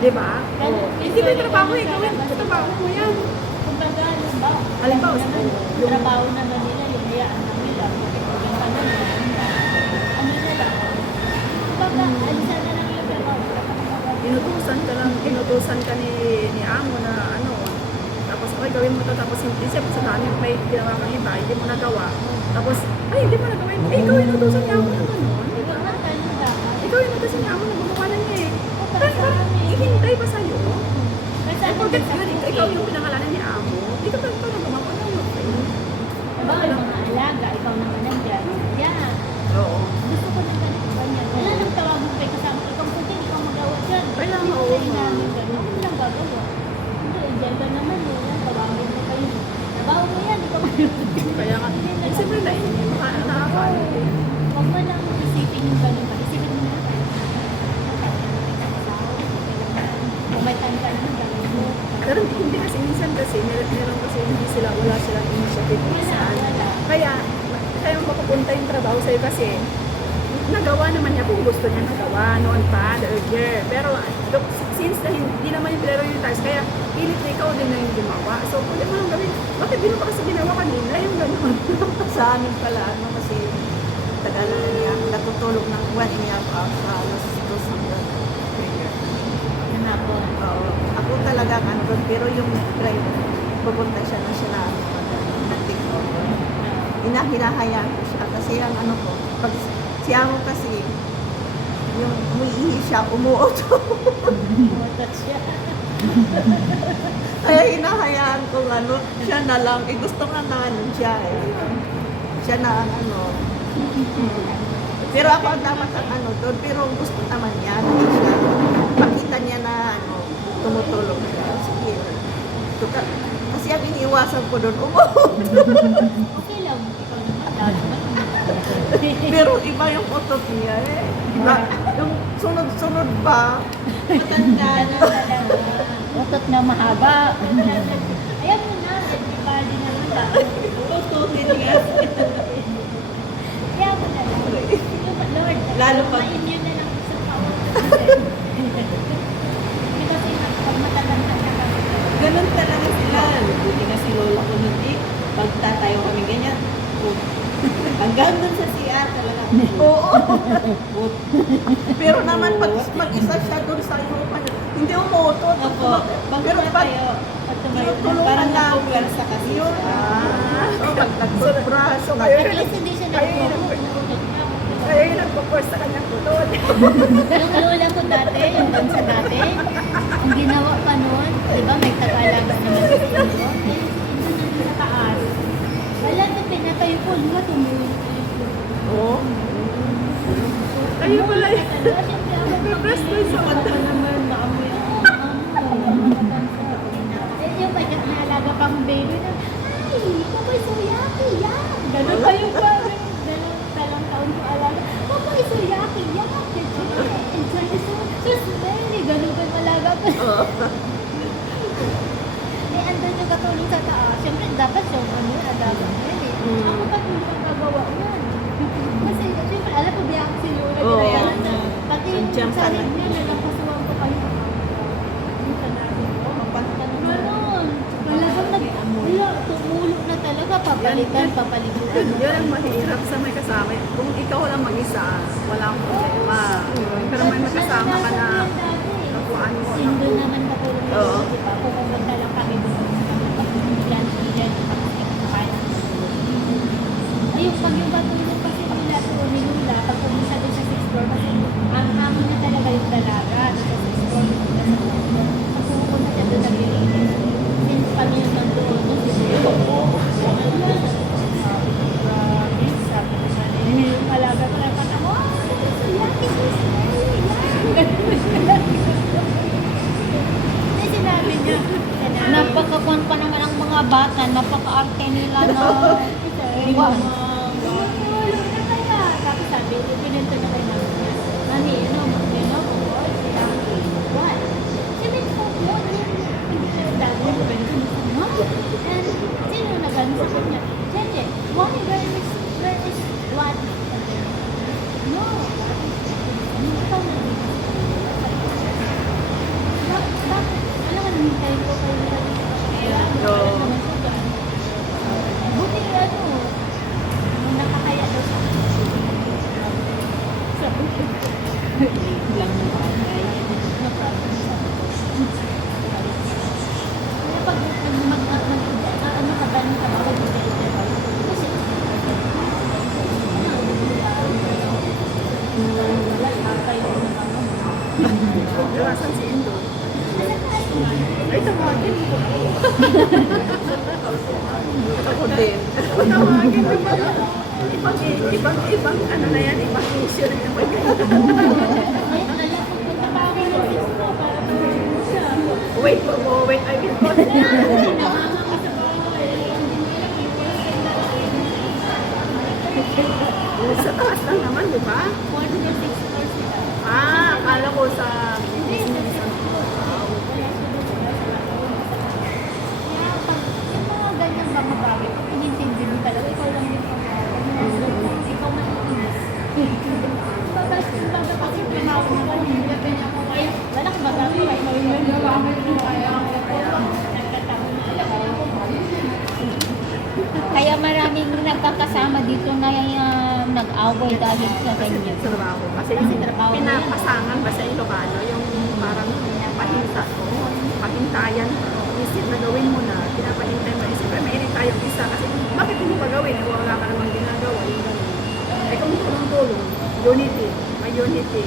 Di ba? Oh. Hindi ba yung trabaho eh, gawin mo sa trabaho mo yan. Kumbaga, Halimbawa, yung trabaho naman nila, yung hayaan na nila, yung ano nila. Kumbaga, alisan na lang yung trabaho. inutusan ka ni amo na ano, tapos okay gawin mo to, tapos hindi siya sa dami may ginawa kang iba, hindi mo nagawa, tapos ay hindi mo nagawa, ikaw inutusan niya ako na gano'n, di ba? Ikaw inutusan niya ako na gumawa na niya eh. Parang ihintay pa sa'yo? Eh porket ikaw yung pinangalanan ni amo, ikaw pa ito na gumawa na yun. Diba kayo mga alaga, ikaw naman nandiyan. Yan. Oo. Gusto ko ng ganito ganyan. Wala nang tawagin kayo kasama. Ikaw puti, ikaw magawa dyan. Kaya Hindi nga, ko oo kayo nga. namin ganun. Hindi lang gagawa. Hindi, dyan ka naman eh. Yan, tawagin mo kayo. Trabaho mo yan, ikaw magawa. Kaya nga, siyempre na hindi nakakaano eh. Huwag mo lang isipin yung ganun pa. Isipin mo na. Kung may tantan mo, gawin mo. Pero hindi kasi minsan kasi meron kasi wala silang initiative minsan. Kaya mapupunta yung trabaho sa'yo kasi nagawa naman niya kung gusto niya nagawa noon pa, the earlier. Pero since na hindi naman yung prioritize, kaya pilit na ikaw din na yung gumawa. So, pwede mo lang gawin, bakit di mo pa kasi ginawa kanina yung gano'n? Sa amin pala, ano kasi tagalan na niya, natutulog ng 1 year pa sa alas 2 hanggang 3 years. Hanapon. Oo. Ako talaga ano doon, pero yung driver, pupunta siya na siya na take over. Hinahayaan ko siya kasi ang ano ko, pag siya mo kasi, yung umiihi siya, umuoto. Umutot siya. Kaya hinahayaan ko ano, siya na lang. Eh gusto nga na ano siya eh. Siya na ang ano. Pero ako ang dapat ang ano doon, pero gusto naman niya, hindi siya. Pakita niya na ano, tumutulong siya. Sige. Kasi ang iniiwasan ko doon, Okay lang. Ikaw naman. Lalo naman. pero iba yung utot niya eh. Iba, yung sunod-sunod pa. Matanda na. Utot na mahaba. Ayan mo na. Everybody na lang. Tututin niya. Kaya mo na lang. Lord, Lalo pa. ma-immune na lang sa power. Kasi pag matatanda ka kasi. Ganun talaga sila. Hindi na si Lola ko hindi. Pag tatayo kami ganyan. Hanggang dun sa CR talaga. Oo. Pero naman pag mag-isa siya dun sa inupan, hindi umutot. Opo. Pag Pero pag tumatayo, pag tumayo na, tinutulungan parang lang. napuwersa kasi Yun. Ah. Pag braso. Kayo At least hindi siya nagpuputot. Kaya yung nagpo-force sa kanyang putod. Yung lola ko dati, yung bansa dati, ang ginawa pa noon, di ba may tagalaga naman sa inyo, sa taas. Wala na pinatayo ko, nga tumulong. Oo. Kayo pala yun. Nagpe-press ko sa mata. naman, naamoy ako. Yung pagkat na alaga pang baby na, ay, ikaw ba'y suyaki, yan. Ganun pa yung parang, talang taon ko alaga, ikaw ba'y suyaki, yan. Enjoy the sun, just very, ganun pa yung alaga pa. Andun yung katulong sa taas. Siyempre, dapat yung alaga na yun eh. Ako pa tulong ang gagawa yan. Kasi, siyempre, alam ko biyak si Lola. Oo. Kaya na, pati yung Nandiyan ka sarili na. niya, nalapasuan ko pa yung yung sanabi ko. Ganon. Talagang wala, tumulong na talaga. Papalitan, papaliguan. Yun ang mahirap sa may kasama. Kung ikaw lang mag-isa, wala akong problema. Pero may magkasama ka na nakuhaan mo. Sindo naman katulong Oo. yun, di ba? Pumunta lang kami doon sa pag-ilan, ayun, pag yung patulong kasi nila to, ni Lula, pag pumunta din sa 6th floor, kasi ang hangin na talaga yung dalaga, sa 6th floor, pag pumunta siya doon, naglilinis. Since kami yung nandoon, sabi ko sa nila, yung alaga ko lang, kata mo, hindi sinabi niya, napakakuan pa naman ang mga bata, napaka-arte nila na tapos sabi, pinunta na kayo namin niya. Mami, what? Sabi ko, what? Hindi siya dati, and sino nagano sa kanya? Jeje, why? Where is what? No, ikaw na dito. namin doon. Ay, tawagin mo ako. Ako din. Tawagin mo ba? Ibang ano na yan, ibang issue na yan. Pupunta pa ako ng Cisco para mag-review siya. Wait, I will call you. Namamang sa bahay. Sa taas lang naman, di ba? 4 to 6 floors sila. Akala ko sa... Kaya pag yung mga ganyan mga bagay, pag inintindi mo talaga, ikaw lang yung ikaw maiinis. Baga kasi tumawag na ako, hindi na ganyan ako. Ay, wala ka magagawa. Kaya maraming nagkakasama dito na nag-away dahil sa ganyan. Sa trabaho. Kasi pinapasangan ba sa Ilocano, yung parang pahinta ko, pahintayan, isip na gawin mo na, pinapahintay mo. Siyempre, mainit tayong isa kasi bakit hindi pa gawin? Wala ka namang ginagawa. Yung ganun. Eh kung tulong-tulong, unity, may unity.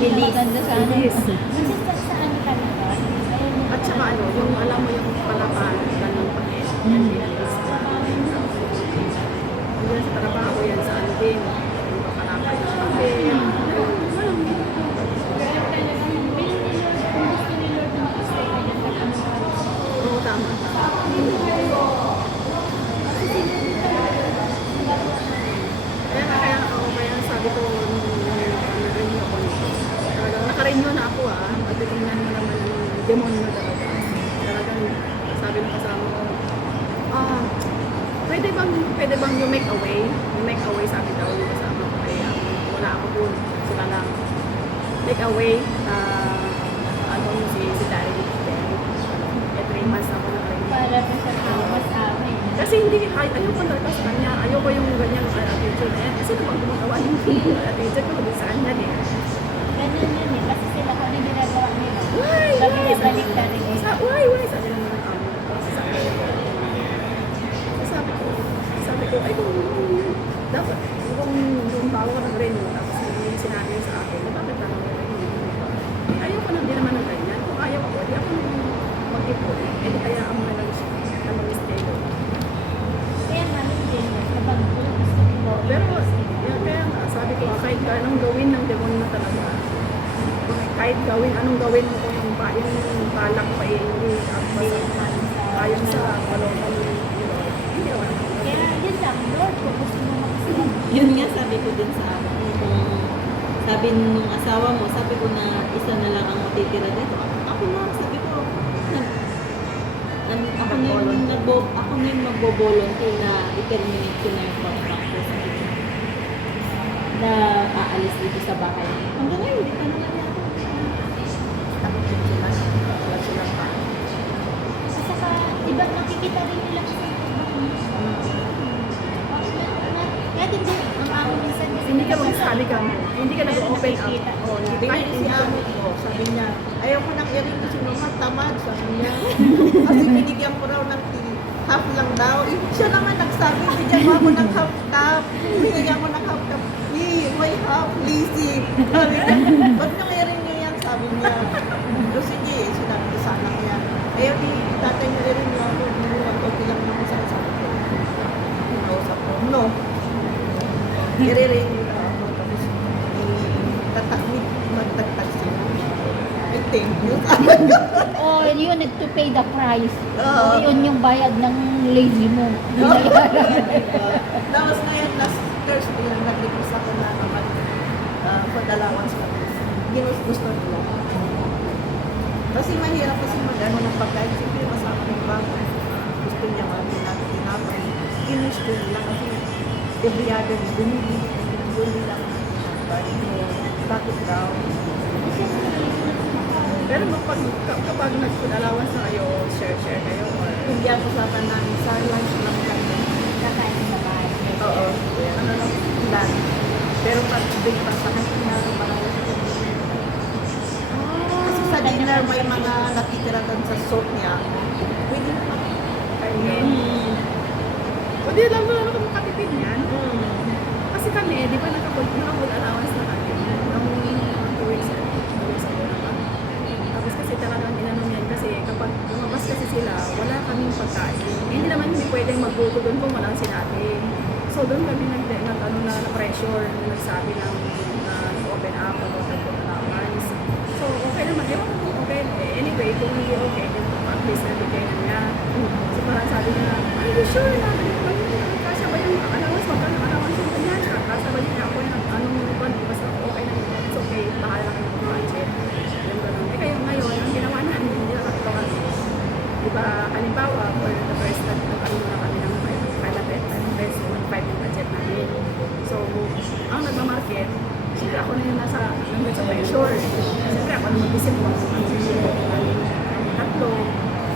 Bilis. Maganda sa ano. Bilis. Kasi sa ano talaga. At saka ano, yung alam mo yung palapan, ganun pa rin. Yan sa trabaho, yan sa ano din. Yung palapan yung papel. Oo, tama. Kaya sabi ko, nag-renew ako nito. Talagang naka-renew na ako at titingnan mo naman ang demonyo talaga. Talagang sabi ng kasama ko, pwede bang you make a way? You make a way, sabi daw yung kasama ko. Kaya wala ako dun. Sila lang. Make a way. Ano yung si Daddy. 3 months ako naka-renew. Para pa siya tawas sa amin. Kasi hindi, ayoko talaga sa kanya. Ayoko yung ganyang attitude na yan. Kasi naman gumagawa yung attitude ko sa kanya din. Ganyan yun eh. Kasi sila kami ginagawa nila. Why? Sabi niya balik ka rin. Why? Sabi naman ng amo. Sabi ko, ay kung dapat, kung bawa ka ng rin, tapos yung sinabi niya sa akin, bakit parang ayoko na din naman ng ganyan. Kung ayaw ako, di ako mag-ipon. Eh, di kaya ang nalang siya. Ang mistake. Kaya namin din yan. Kapag gusto nila. Pero, kaya nga, sabi ko, kahit anong gawin ng demon na talaga, kahit anong gawin mo kung yung balak pa hindi ayon sa kalooban hindi ako Kaya yun lang, Lord, kung gusto mo makasama. Yun nga sabi ko din sa akin. Kung sabi nung asawa mo, sabi ko na isa na lang ang matitira dito. Ako na, sabi ko, ako na yung magbo-volunteer na i-terminate ko na yung contract ko sa akin. Na aalis dito sa bahay. Hanggang ngayon, hindi pa naman ako. Tapos sila, wala silang pa. At saka, di ba nakikita rin nila kasi kaya din din, ang amo minsan kasi hindi ka magsabi ka mo hindi ka nag-open up Hindi kahit si amo ko, sabi niya, ayaw ko nang i-ring kasi mga tamad, sabi niya. Kasi binigyan ko raw ng half lang daw. Siya naman nagsabi, bigyan mo ako ng half cup. Binigyan ko ng half cup. Why half? Lazy. Sabi niya, ba't nang i-ring niyo yan? Sabi niya. So sige, sinabi ko sana niya. Ayaw ni tatay niya i-ring niyo ako. Okay lang naman sa sabi ko. Kinausap ko, no. I-ring niyo ako. Tapos, magtagtag sila. I thank you. oh, yun, to pay the price. Oo. Yun yung bayad ng lazy mo. Tapos ngayon, last Thursday, nag-request ako na naman for the allowance kami. Gusto nila. Kasi mahirap kasi mag-ano ng pagkain. Siyempre, masama ng bago. Gusto niya kami natin tinapay. Finish ko nila kasi every other bumili lang. Bakit daw? pero kapag nag-allowance na kayo share kayo or Hindi ako sa namin sa lunch lang kami. Kakain sa bahay. Oo. Ano lang, plan. Pero pag breakfast sa kasi na marami. Kasi sa dinner may mga nakitira doon sa soup niya. Pwede na kami. kainin o di lang na ako makatipid yan kasi kami di ba nakapag allowance na kami nung 2 weeks ago naman grupo doon kung walang sinabi. So doon kami na-pressure, na nagsabi ng open up about the allowance. So okay naman, ewan ko kung okay. Anyway, kung hindi okay, then at least nabigay na niya. So parang sabi niya, are you sure na kasya ba yung allowance? Magkano allowance yung kanya? Kasya ba niya ako yung anong basta okay na yun. It's okay, bahala kayo ng budget. Yung ganun. Eh kayo ngayon, ang ginawa namin, hindi na kakatawa. Diba, halimbawa, for the first time, nag-ano na kami ng 5 pesos, 5 yung budget namin. So, ang nagmamarket, siyempre ako na yung nandun sa pressure. Siyempre ako na mag-isip mo, tatlo.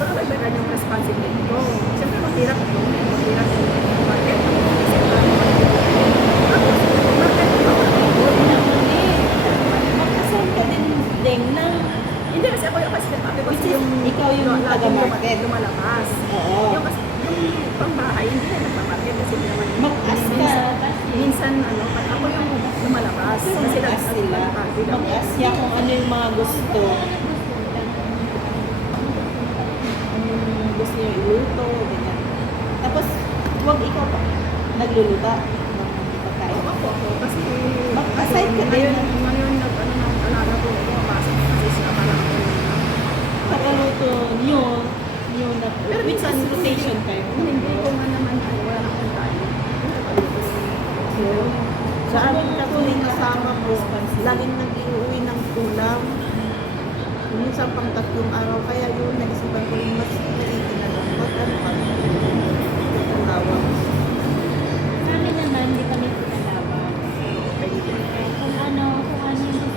So, nagdagan yung responsibility ko. Siyempre, mahirap ito. Mahirap yung market. Mag-isip na tapos, market ko ako na Magkasal ka din, Deng, na hindi kasi ako yung kasi yung ikaw yung taga-market. lumalabas. Oo. Yung kasi yung pangbahay, hindi na nagmamarket kasi hindi naman Mag-as ka. minsan ako yung lumalabas. Kasi Mag-as sila. Mag-as siya kung ano yung mga gusto. Gusto niya iluto, ganyan. Tapos, huwag ikaw pa nagluluta ng pagkain. Ako, kasi Aside ka din. ngayon nag-alaga ko, pumapasok kasi siya parang Pagkaluto niyo na, pero which minsan is rotation kayo. hindi ko nga naman wala nang puntaan. Sa amin kasi kasama ko, laging nag-iuwi ng ulam. Minsan pang 3 araw, kaya yun, naisipan ko yung mas maigi na lang. Wag ano ka, tawag. Sa amin naman, hindi kami pinalaban. Kung ano yung